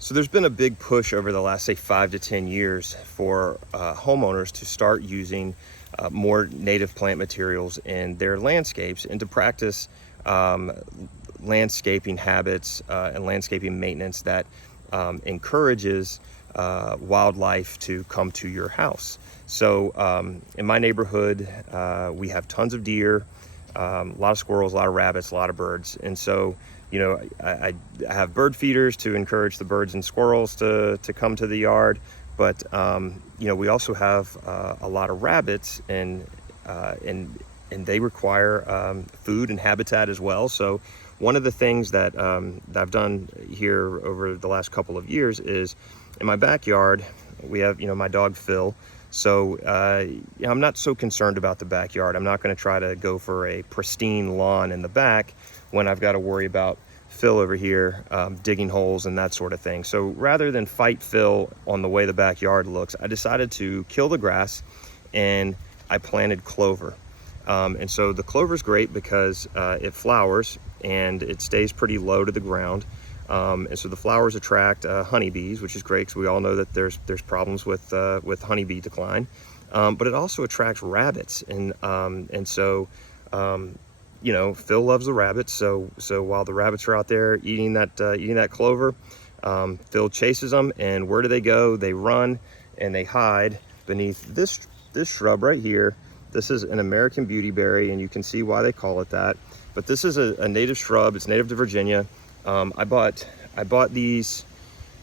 So there's been a big push over the last, say, 5 to 10 years for homeowners to start using more native plant materials in their landscapes and to practice landscaping habits and landscaping maintenance that encourages wildlife to come to your house. So in my neighborhood, we have tons of deer, a lot of squirrels, a lot of rabbits, a lot of birds. And so, you know, I have bird feeders to encourage the birds and squirrels to come to the yard. But, you know, we also have a lot of rabbits, and they require food and habitat as well. So one of the things that I've done here over the last couple of years is in my backyard, we have, you know, my dog Phil. So I'm not so concerned about the backyard. I'm not going to try to go for a pristine lawn in the back when I've got to worry about Phil over here digging holes and that sort of thing. So rather than fight Phil on the way the backyard looks, I decided to kill the grass and I planted clover. And so the clover is great because it flowers and it stays pretty low to the ground. And so the flowers attract honeybees, which is great because we all know that there's problems with honeybee decline. But it also attracts rabbits, and so you know, Phil loves the rabbits. So while the rabbits are out there eating that clover, Phil chases them, and where do they go? They run and they hide beneath this shrub right here. This is an American beautyberry, and you can see why they call it that. But this is a native shrub. It's native to Virginia. I bought these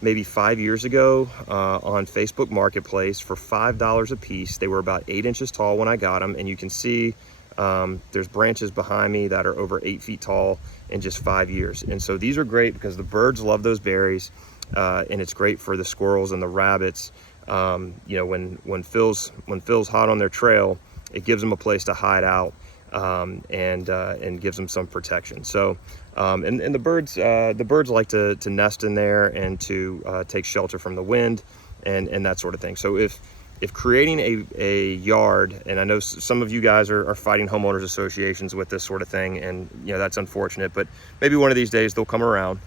maybe 5 years ago on Facebook Marketplace for $5 a piece. They were about 8 inches tall when I got them, and you can see there's branches behind me that are over 8 feet tall in just 5 years. And so these are great because the birds love those berries, and it's great for the squirrels and the rabbits. You know, when Phil's hot on their trail, it gives them a place to hide out. And gives them some protection. So, and the birds like to nest in there and to take shelter from the wind and that sort of thing. So if creating a yard, and I know some of you guys are fighting homeowners associations with this sort of thing, and you know that's unfortunate, but maybe one of these days they'll come around.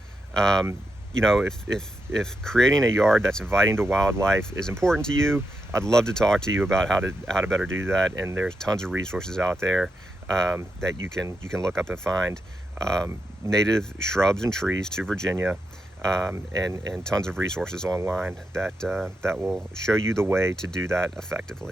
You know, if creating a yard that's inviting to wildlife is important to you, I'd love to talk to you about how to better do that. And there's tons of resources out there that you can look up and find native shrubs and trees to Virginia, and tons of resources online that will show you the way to do that effectively.